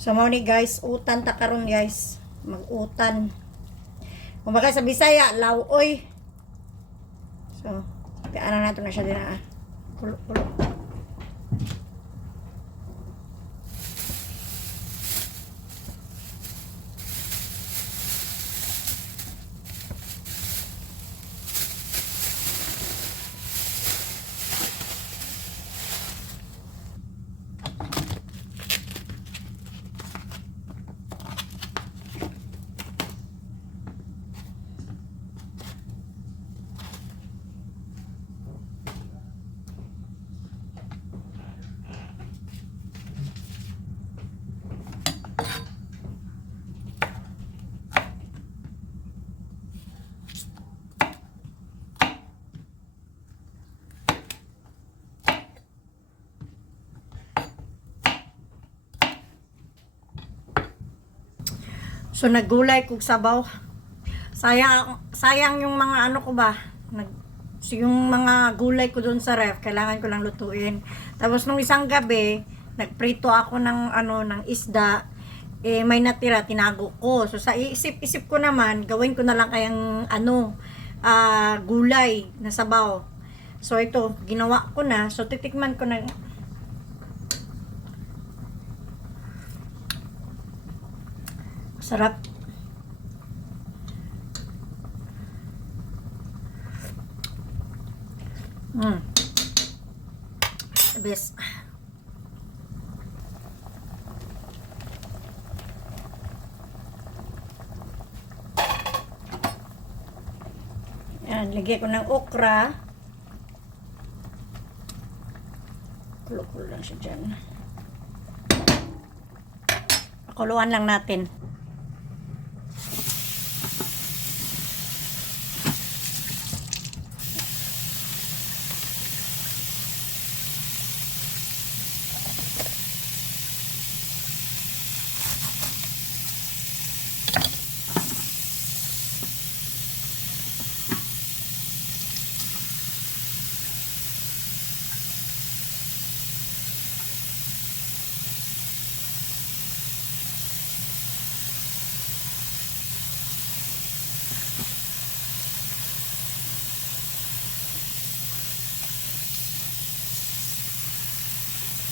So ni guys, utan ta karon guys. Mag-utan. Kumbaga sa Bisaya, lawoy. So, kaya nato na siya din ah. Kulo, kulo. So naggulay kog sabaw. Sayang sayang yung mga ano ko ba, nag so, yung mga gulay ko doon sa ref, kailangan ko lang lutuin. Tapos nung isang gabi, nagprito ako ng ano ng isda, eh may natira tinago ko. So sa isip-isip ko naman, gawin ko na lang kayang ano ah, gulay na sabaw. So ito, ginawa ko na. So titikman ko na Sarap. Mm. The best. Yan, lagyan ko ng okra. Kulo-kulo lang siya dyan. Pakuluan lang natin.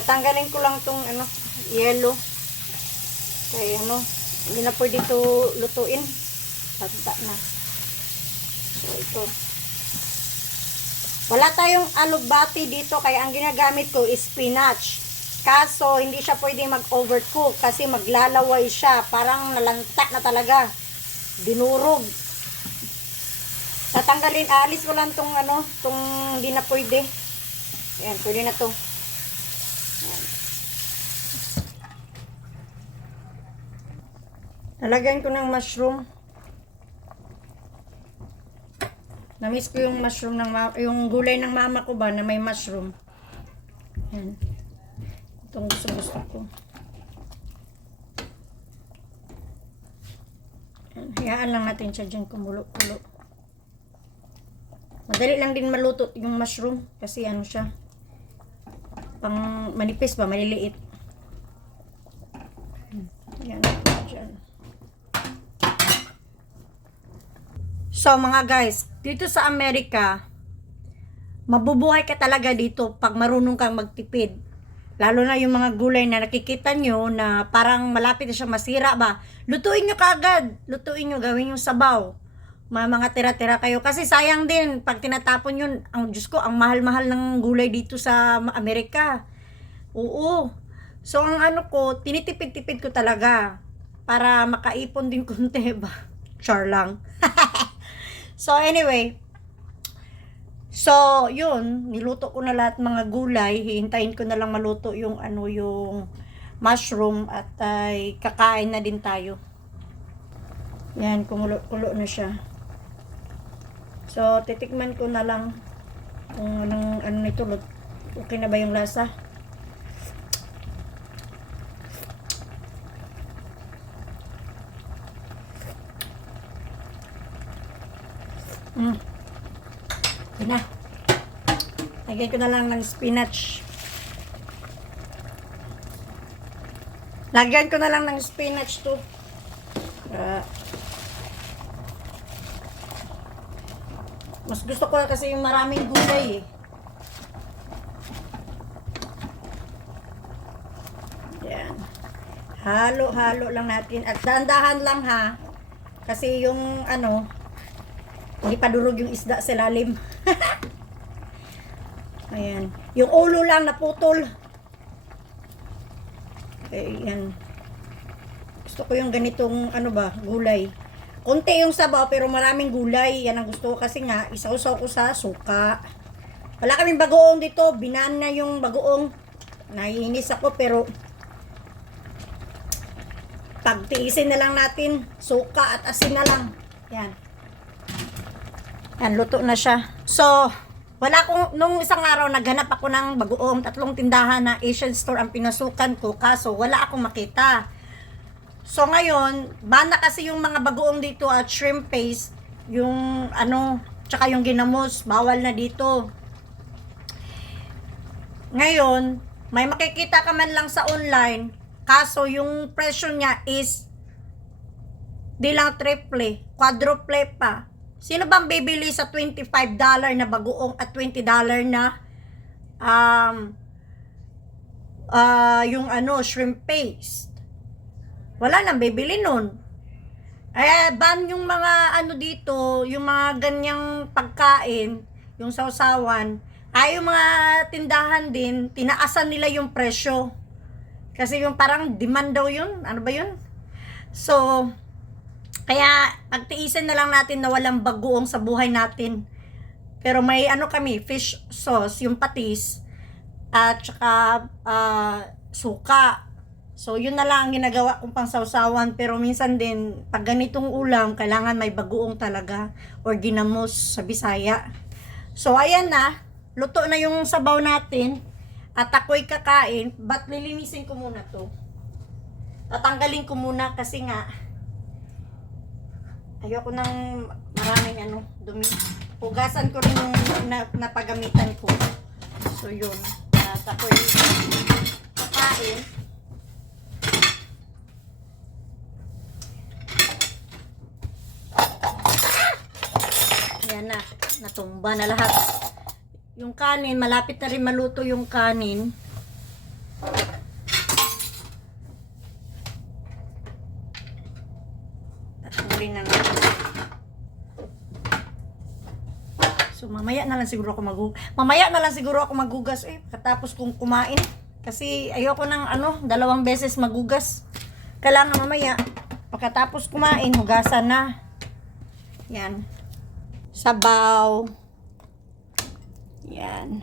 Tatanggalin ko lang tong ano, yellow. Kaya ano, hindi na pwede ito lutuin. Tanda na. So, ito. Wala tayong alugbati dito, kaya ang ginagamit ko is spinach. Kaso, hindi siya pwede mag-overcook kasi maglalaway siya. Parang nalanta na talaga. Dinurog. Tatanggalin, alis ko lang tong ano, tong hindi na pwede. Ayan, pwede na to. Lalagyan ko ng mushroom. Namiss ko yung mushroom ng yung gulay ng mama ko ba na may mushroom. Yan. Itong gusto gusto ko. Yan. Hayaan lang natin siya dyan kumulo-kulo. Madali lang din maluto yung mushroom kasi ano siya pang manipis ba, maliliit. Yan, dyan. So mga guys, dito sa Amerika, mabubuhay ka talaga dito pag marunong kang magtipid. Lalo na yung mga gulay na nakikita nyo na parang malapit na siya masira ba. Lutuin nyo kagad. Lutuin nyo, gawin yung sabaw. Mga tira-tira kayo. Kasi sayang din, pag tinatapon yun, ang Diyos ko, ang mahal-mahal ng gulay dito sa Amerika. Oo. So, ang ano ko, tinitipid-tipid ko talaga. Para makaipon din konti ba. Char lang. so, anyway. So, yun. Niluto ko na lahat mga gulay. Hihintayin ko na lang maluto yung ano, yung mushroom at ay kakain na din tayo. Yan, kumulo-kulo na siya. So, titikman ko na lang kung anong ano nito, okay na ba yung lasa. Mm. Yun na. Lagyan ko na lang ng spinach. Lagyan ko na lang ng spinach to. Ah. Gusto ko kasi yung maraming gulay eh. Yan. Halo-halo lang natin. At dahan-dahan lang ha. Kasi yung ano, hindi pa durog yung isda sa lalim. Ayan. Yung ulo lang naputol. Okay, yan. Gusto ko yung ganitong, ano ba, gulay. Konti yung sabaw, pero maraming gulay. Yan ang gusto ko kasi nga, isausaw ko sa suka. Wala kaming bagoong dito. Binaan na yung bagoong. Naiinis ako, pero pagtiisin na lang natin. Suka at asin na lang. Yan. Yan, luto na siya. So, wala akong, nung isang araw, naghanap ako ng bagoong, tatlong tindahan na Asian store ang pinasukan ko, kaso wala akong makita. So ngayon, banda kasi yung mga bagoong dito at shrimp paste, yung ano, tsaka yung ginamos, bawal na dito. Ngayon, may makikita ka man lang sa online, kaso yung presyo niya is di lang triple, quadruple pa. Sino bang bibili sa $25 na bagoong at $20 na um, ah yung ano, shrimp paste? Wala nang bibili nun. Eh, ban yung mga ano dito, yung mga ganyang pagkain, yung sausawan, ay yung mga tindahan din, tinaasan nila yung presyo. Kasi yung parang demand daw yun. Ano ba yun? So, kaya pagtiisin na lang natin na walang bagoong sa buhay natin. Pero may ano kami, fish sauce, yung patis, at saka ah, suka. So, yun na lang ang ginagawa kong pangsawsawan. Pero minsan din, pag ganitong ulam, kailangan may bagoong talaga or ginamos sa Bisaya. So, ayan na. Luto na yung sabaw natin. At ako'y kakain. Ba't lilinisin ko muna to? Tatanggalin ko muna kasi nga, ayoko nang maraming ano, dumi. Hugasan ko rin yung na, napagamitan ko. So, yun. At ako'y kakain. Yan na, natumba na lahat. Yung kanin, malapit na rin maluto yung kanin. Tatanggalin na natin. So, mamaya na lang siguro ako mag Mamaya na lang siguro ako magugas eh, katapos kong kumain. Kasi ayoko ng ano, dalawang beses magugas. Kailangan mamaya, pagkatapos kumain, hugasan na. Yan. Sabaw. Yan.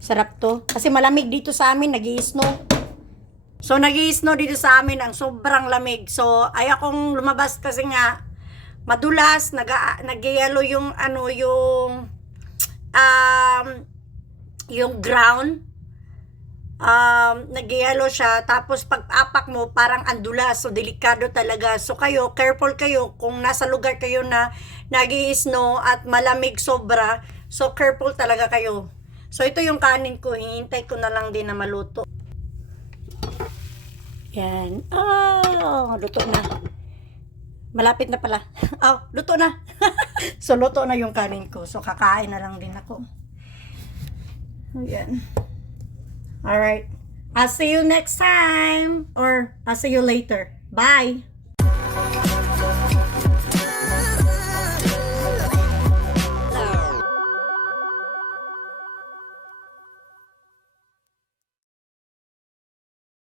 Sarap to. Kasi malamig dito sa amin, nag snow So, nag snow dito sa amin, ang sobrang lamig. So, ayaw kong lumabas kasi nga, madulas, nag nagyayalo yung, ano, yung, um, yung ground. Um, nagyayalo siya, tapos pag apak mo, parang andulas. So, delikado talaga. So, kayo, careful kayo kung nasa lugar kayo na nag snow at malamig sobra. So, careful talaga kayo. So, ito yung kanin ko. Hinihintay ko na lang din na maluto. Yan. Oh, luto na. Malapit na pala. Oh, luto na. so, luto na yung kanin ko. So, kakain na lang din ako. Ayan. Alright. I'll see you next time. Or, I'll see you later. Bye.